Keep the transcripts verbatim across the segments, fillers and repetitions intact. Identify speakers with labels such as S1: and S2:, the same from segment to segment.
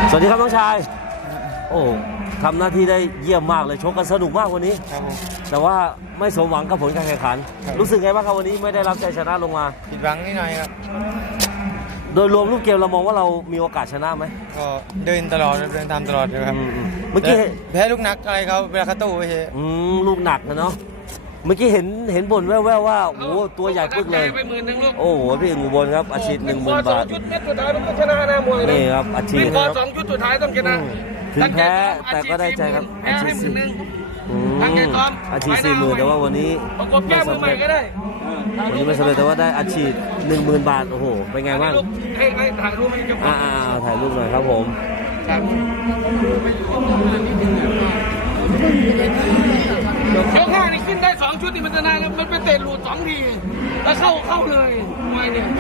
S1: สวัสดีครับน้องชายโอ้ทำหน้าที่ได้เยี่ยมมากเลยชกกันสนุกมากวันนี้ครับผมแต่ว่าไม่สมหวังกับผลการแข่งขันรู้สึกไงบ้างครับวันนี้ไม่ได้รับใจชนะลงมา
S2: ผิดหวังนิดหน่อยครับ
S1: โดยรวมรูปเกมเรามองว่าเรามีโอกาสชนะไหม
S2: ก็เดินตลอดเดินตามตลอดเลยครับ
S1: เมื่อกี้
S2: แพ้ลูกหนักอะไรเขาเวลาเขาตู้ไปเฉย
S1: ลูกหนักนะเนาะเมื่อกี้เห็นเห็นบ่นแว่วๆว่าโอ้ตัวใหญ่ปึ๊กเลยโอ้โหพี่อุบลครับอาชีพหนึ่งหมื่นบาท
S3: ชุดเม็ดสุดท้ายต้องชนะนะมวย
S1: นี่ครับอาชีพ
S3: พอสองชุดสุดท้ายต้องชนะ
S1: ถึงแพ้แต่ก็ได้ใจครับอาชีพสี่อาชีพสี่หมื่นแต่ว่าวันนี้
S3: ไม่สำเร็จ
S1: วันนี้ไม่สำเร็จแต่ว่าได้อาชีพหนึ่งหมื่นบาทโอ้โหเป็นไงบ้าง
S3: ให้ให้ถ่ายรูปให้เจ้าของ
S1: อ่าถ่ายรูปหน่อยครับผม
S3: ยกห้านี่ขึ้นได้สองชุดนี่มันจะนานมันเป็นเตะหลุดสองทีแล้วเข้าเข้าเลยมวยเนี่ย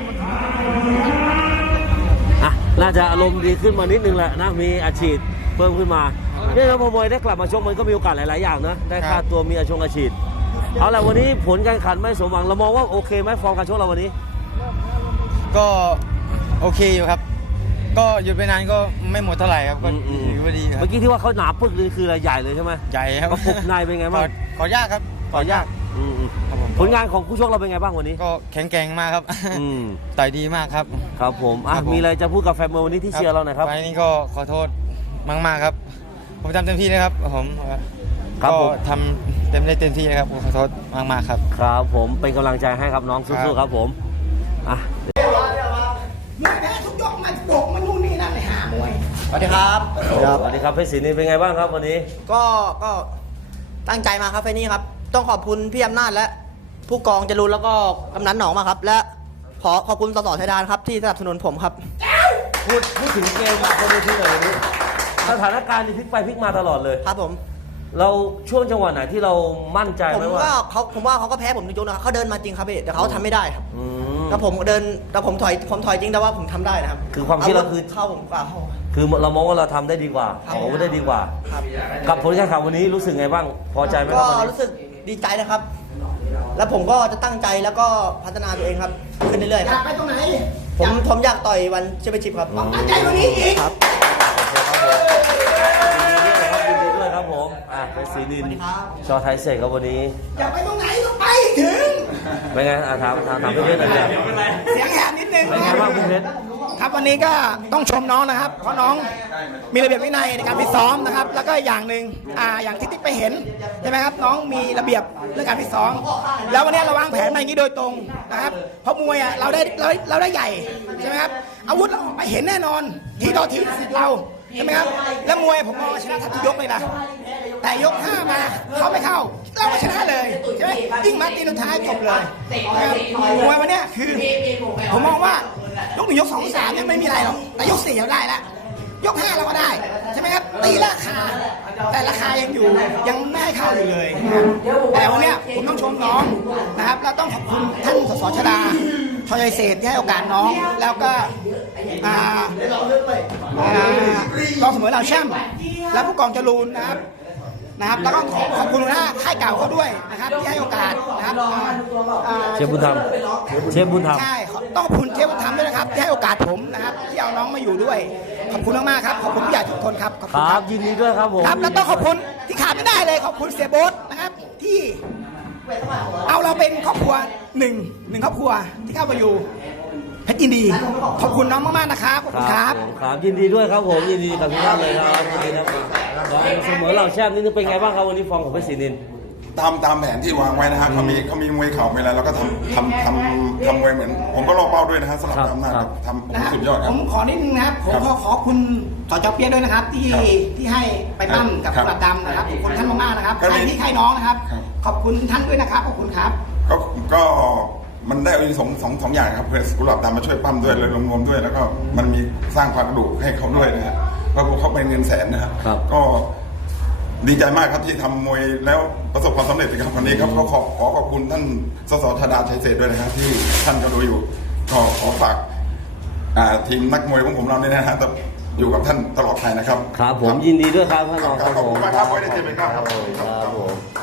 S1: อ่ะน่าจะอารมณ์ดีขึ้นมานิดนึงแหละนะมีอาชีพเพิ่มขึ้นมาเนี่ยเราพอมวยได้กลับมาชกมันก็มีโอกาสหลายๆอย่างนะได้ค่าตัวมีอาชงอาชีพเอาละวันนี้ผลการแข่งขันไม่สมหวังเรามองว่าโอเคไหมฟอร์มการชกเราวันนี้
S2: ก็โอเคอยู่ครับก็หยุดไปนานก็ไม่หมดเท่าไหร่ครับก็ถือว่าดีครับ
S1: เมื่อกี้ที่ว่าเขาหนาปึ๊กเลยคืออะไรใหญ่เลยใช่ไหม
S2: ใหญ่ครับ
S1: ก็ปุกนายเป็นไงบ้าง
S2: ขอยากครับ
S1: ขอยากผลงานของคู่ชกเราเป็นไงบ้างวันนี้
S2: ก็แข็งแกร่งมากครับต่อยดีมากครับ
S1: ครับผมอ่ะมีอะไรจะพูดกับแฟนมวยวันนี้ที่เชียร์เราหน่อยครับ
S2: ไฟนี้ก็ขอโทษมากๆครับผมทำเต็มที่เลยครับผม
S1: ก็
S2: ทำเต็มได้เต็มที่นะครับขอโทษมากๆครับ
S1: ครับผมเป็นกำลังใจให้ครับน้องสู้ๆครับผมอ่ะ
S4: มวยแพ้ทุกยกมันบกมันนู่นนี่นั่นเลยหามวยสวัสดีครับ
S1: สวัสดีครับเพชรศรีนินเป็นไงบ้างครับวันนี้
S4: ก็ก็ตั้งใจมาครับไฟนี้ครับต้องขอบคุณพี่อำนาจและผู้กองจรูนแล้วก็กำนันหนองมาครับและขอขอบคุณสสชัยดานครับที่สนับสนุนผมครับ
S1: พูดพูดถึงเกมคนที่ไหนนี้สถานการณ์นี่พลิกไปพลิกมาตลอดเลย
S4: ครับผม
S1: เราช่วงจังหวะไหนที่เรามั่นใจไหมว่า
S4: เขาผมว่าเขาก็แพ้ผมจริงๆนะครับเขาเดินมาจริงครับพี่แต่เขาทำไม่ได้ครับแต่ผมเดินแต่ผมถอยผมถอยจริงแต่ว่าผมทำได้นะครับ
S1: คือความคิดเราคือ
S4: เข้าผมกว่า
S1: คือเรามองว่าเราทำได้ดีกว่าเขาก็ได้ดีกว่ากับผลการแข่งขันวันนี้รู้สึกไงบ้างพอใจไหมครับ
S4: ก็รู้สึกดีใจนะครับแล้วผมก็จะตั้งใจแล้วก็พัฒนาตัวเองครับขึ้นเรื่อยๆครับไปตรงไหนผมผมอยากต่อยวันแชมเปี้ยนชิพครับตั้งใจตรงนี้อีกครับ
S1: ยินดีด้วยครับผมอ่ะเพชรศรีนินชอไทยเสกครับวันนี้
S4: อยากไปตรงไหนก็ไปถึง
S1: เป็นไงถามถามถามพี่เพชรหน่อย
S4: เสียงแหบนิดนึง
S1: เป็นไงบ้างพี่เพชร
S4: ครับวันนี้ก็ต้องชมน้องนะครับเพราะน้องมีระเบียบวินัยในการฟิตซ้อมนะครับแล้วก็อย่างหนึ่งอ่าอย่างที่ที่ไปเห็นใช่ไหมครับน้องมีระเบียบเรื่องการฟิตซ้อมแล้ววันนี้เราวางแผนมาอย่างนี้โดยตรงนะครับเพราะมวยอ่ะเราได้เราเราได้ใหญ่ใช่ไหมครับอาวุธเราออกไปเห็นแน่นอนทีต่อทีสิทธิ์เราใช่ไหมครับแล้วมวยผมมองชนะทัพทุกยกเลยนะแต่ยกห้ามาเขาไม่เข้าเราก็ชนะเลยใช่ไหมยิ่งมาตีสุดท้ายจบเลยมวยวันนี้คือผมมองว่ายกหนึ่งยกสองสามยังไม่มีอะไรหรอกแต่ยกสี่เราได้แล้วยกห้าเราก็ได้ใช่ไหมครับตีราคาแต่ราคายังอยู่ยังไม่ให้เข้าอยู่เลยแต่วันนี้ผมต้องชมน้องนะครับแล้วต้องขอบคุณท่านสสชดาทอยเศษที่ให้โอกาสน้องแล้วก็กองเสมอเราแช่มและผู้กองจรูนนะครับนะครับแล้วก็ขอขอบคุณหน้าค่ายเก่าเขาด้วยนะครับที่ให้โอกาสนะครับ
S1: เชฟบุญธรรมเชฟบุญธรรม
S4: ใช่ต้องขอบคุณเชฟบุญธรรมด้วยนะครับที่ให้โอกาสผมนะครับที่เอาน้องมาอยู่ด้วยขอบคุณมากๆครับขอบคุณผู้ใหญ่ทุกคนครับ
S1: ขอบคุณครับยินดีด้วยครับผม
S4: ครับแล้วต้องขอบคุณที่ขาดไม่ได้เลยขอบคุณเสียโบ๊ทนะครับที่เอาเราเป็นครอบครัวหนึ่งหนึ่งครอบครัวที่เข้ามาอยู่เพชรยินดีขอบคุณน้องมากๆนะครับขอบคุณครับ
S1: ครับยินดีด้วยครับผมยินดีกับทุกท่านเลยครับยินดีนะครับเสมอเราแช่มนี่เป็นไงบ้างครับวันนี้ฟอร์มของเพชรศรีนิน
S5: ตามตามแผนที่วางไว้นะฮะเขามีเขามีมวยเข่าไปแล้วแล้วก็ทำทำทำทำมวยเหมือนผมก็รอเป้าด้วยนะฮะสลับตามหน้าทำผมสุดยอดครับ
S4: ผมขอนิดนึงนะครับผมขอขอคุณสจเปียด้วยนะครับที่ที่ให้ไปปั้มกับกุหลาบดำนะครับขอบคุณท่านมากๆนะครับใครที่ใครน้องนะครับขอบคุณท่านด้วยนะครับขอบคุณครับ
S5: ก็ก็มันได้สองสองสองอย่างครับเพื่อกุหลาบดำมาช่วยปั้มด้วยเลยรวมๆด้วยแล้วก็มันมีสร้างความกระดูกให้เขาด้วยนะฮะเพราะเขาเป็นเงินแสนนะครับก็ดีใจมากครับที่ทำมวยแล้วประสบความสำเร็จครับวันนี้ครับก็ขอขอขอบคุณท่านสสธดาชัยเศษด้วยนะครับที่ท่านก็ดูอยู่ก็ขอฝากทีมนักมวยของผมเราเนี่ยนะฮะอยู่กับท่านตลอดไปนะครับ
S1: ครับผมยินดีด้วยครับท่านรองครับผม
S5: ขอบคุณมากครับไว้ในเจเป็นครับ
S1: ครับผม